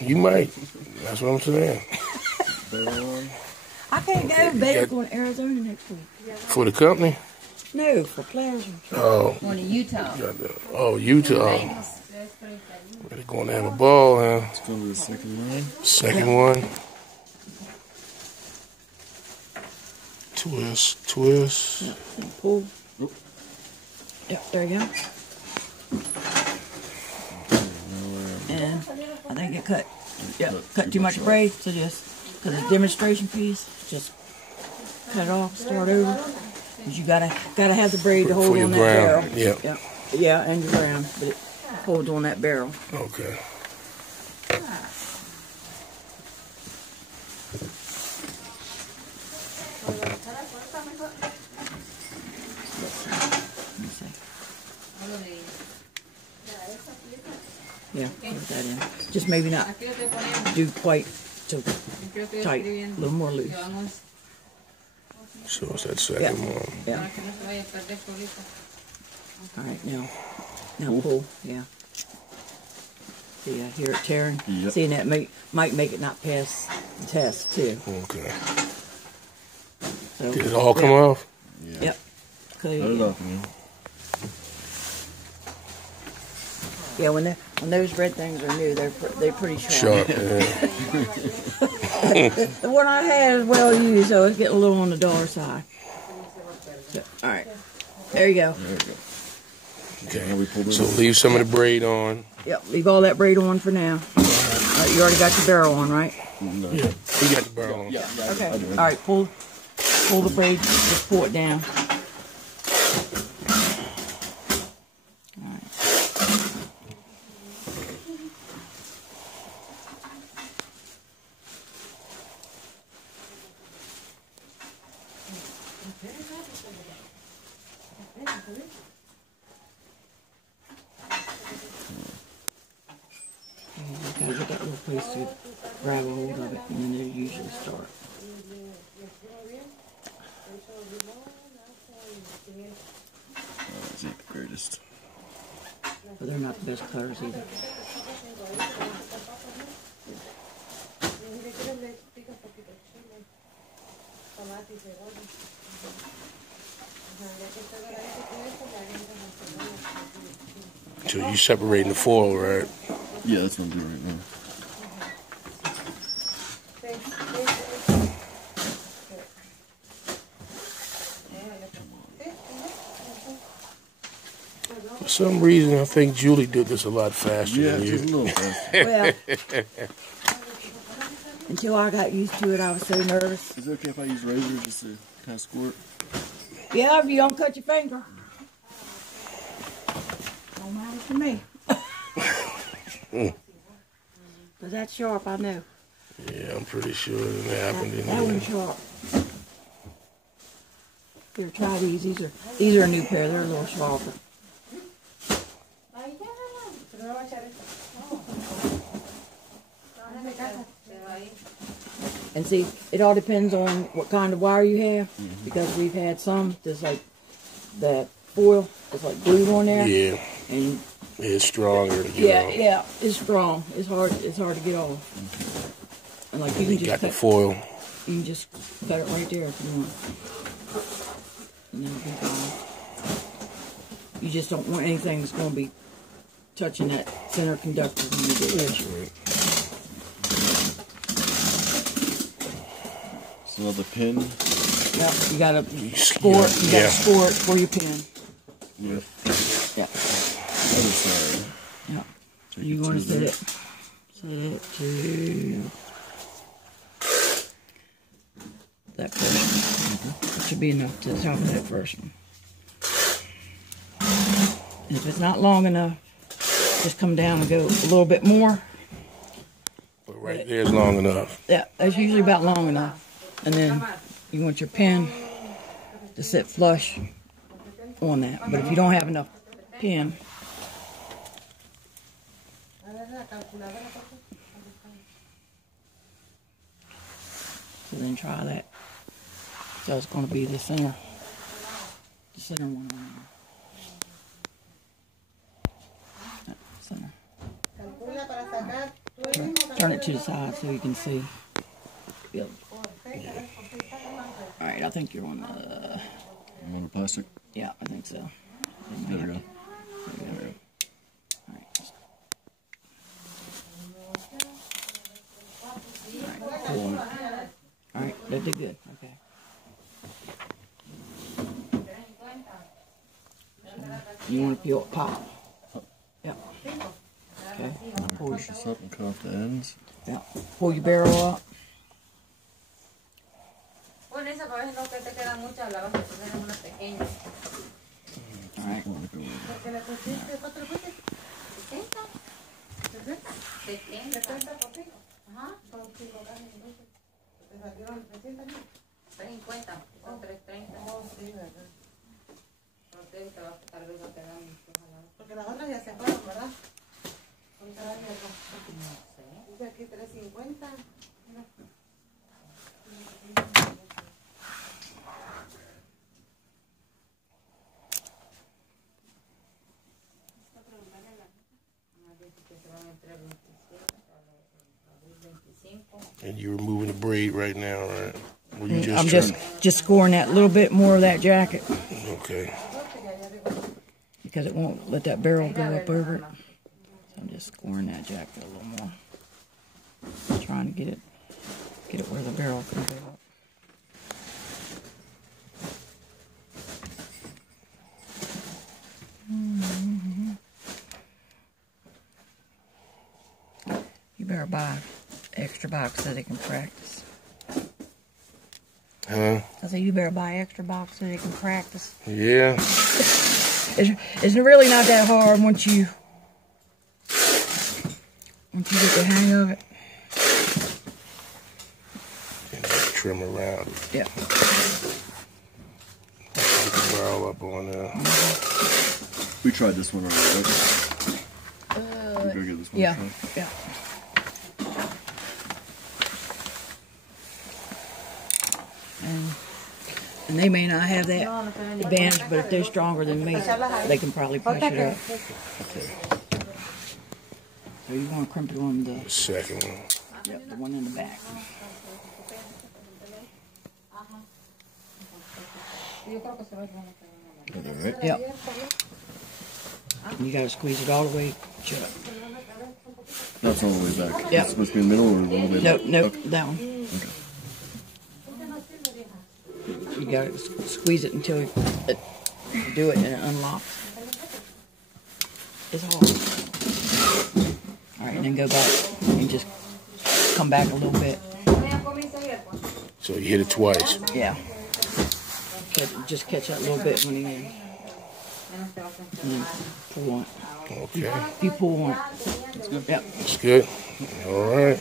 You might. That's what I'm saying. I can't go. They're going to Arizona next week. For the company? No, for pleasure. Oh. Going to Utah. Utah. They're going to have a ball, huh? Let's go to the second line. Second one. Twist. Yeah, pull. Oop. Yep, there you go. And I think it cut. Yep, cut too much braid, so just because it's a demonstration piece, just cut it off, start over. Because you gotta have the braid to hold on that barrel. Yeah, and your ground, but it holds on that barrel. Okay. Yeah, put that in. Just maybe not do quite so tight, a little more loose. So it's that second one. Yeah. All right, now pull. Yeah. See, I hear it tearing. Yep. See, and that might make it not pass the test too. Okay. So, did it all come off? Yeah. Yep. Cut it off, man. Yeah, when those red things are new, they're pretty sharp. Sharp, yeah. The one I had is well used, so it's getting a little on the duller side. So, all right, there you go. There we go. Okay, so leave some of the braid on. Yep, leave all that braid on for now. All right, you already got your barrel on, right? No. Yeah, you got the barrel on. Yeah. Okay, all right, pull the braid, just pull it down. You gotta get that little place to grab a hold of it, and then they usually start. These ain't the greatest. But they're not the best cutters either. So you separating the foil, right? Yeah, that's what I'm doing right now. For some reason, I think Julie did this a lot faster Yeah, than you. just a little faster. Well, until I got used to it, I was so nervous. Is it okay if I use razor just to kind of squirt? Yeah, if you don't cut your finger. Don't matter to me. But that's sharp, I know. Yeah, I'm pretty sure it happened in That one's sharp. Here, try these. These are a new pair. They're a little sharper. And see, it all depends on what kind of wire you have, because we've had some that's like that foil that's like glued on there. Yeah. And it's stronger to get off. yeah, it's strong. It's hard to get off. And like you can just got the cut, foil. you can just cut it right there if you want. And then it'll be fine. You just don't want anything that's going to be touching that center conductor when you get it. Right. So another pin. Yep, you gotta score it. You gotta score it for your pin. Yeah. Yeah. Other side. Yeah. Take You it want to to set there. it to that portion. It should be enough to the top of that first one. And if it's not long enough, just come down and go a little bit more. But right there's long enough. Yeah, that's usually about long enough. And then you want your pin to sit flush on that. But if you don't have enough pin, so then try that. So it's going to be the center one on there. Center. turn it to the side so you can see. Yep. All right, I think you're on the. I'm on the plastic. Yeah, I think so. There we go. All right, pull on it. All right, that did good. Okay. You want to peel it pop? Yep. Okay. Push this up and cut off the ends. Yeah. Pull your barrel up. Alright. Porque las otras ya se fueron, ¿verdad? Dice aquí 350. And you're removing the braid right now, right? Or you I'm just scoring that little bit more of that jacket. Okay. Because it won't let that barrel go up over it. So I'm just scoring that jacket a little more. Trying to get it where the barrel can go up. You better buy an extra box so they can practice. Huh? I said you better buy an extra box so they can practice. Yeah. It's really not that hard once you get the hang of it. And just trim around. Yeah. Put the barrel up on there. We tried this one already, right? We go get this one. Yeah. Yeah. And they may not have that advantage, but if they're stronger than me, they can probably push it up. So you want to crimp it on the second one. Yep, the one in the back. Okay, right? Yep. You got to squeeze it all the way shut. That's all the way back. Yep. It's supposed to be in the middle or all the way Nope, back? nope, Okay. that one. Okay. You got to squeeze it until you do it and it unlocks. It's hard. All right, and then go back and just come back a little bit. So you hit it twice. Yeah. Just catch that little bit when you in. And then pull on it. Okay. If you pull on it. That's good. Yep. That's good. All right.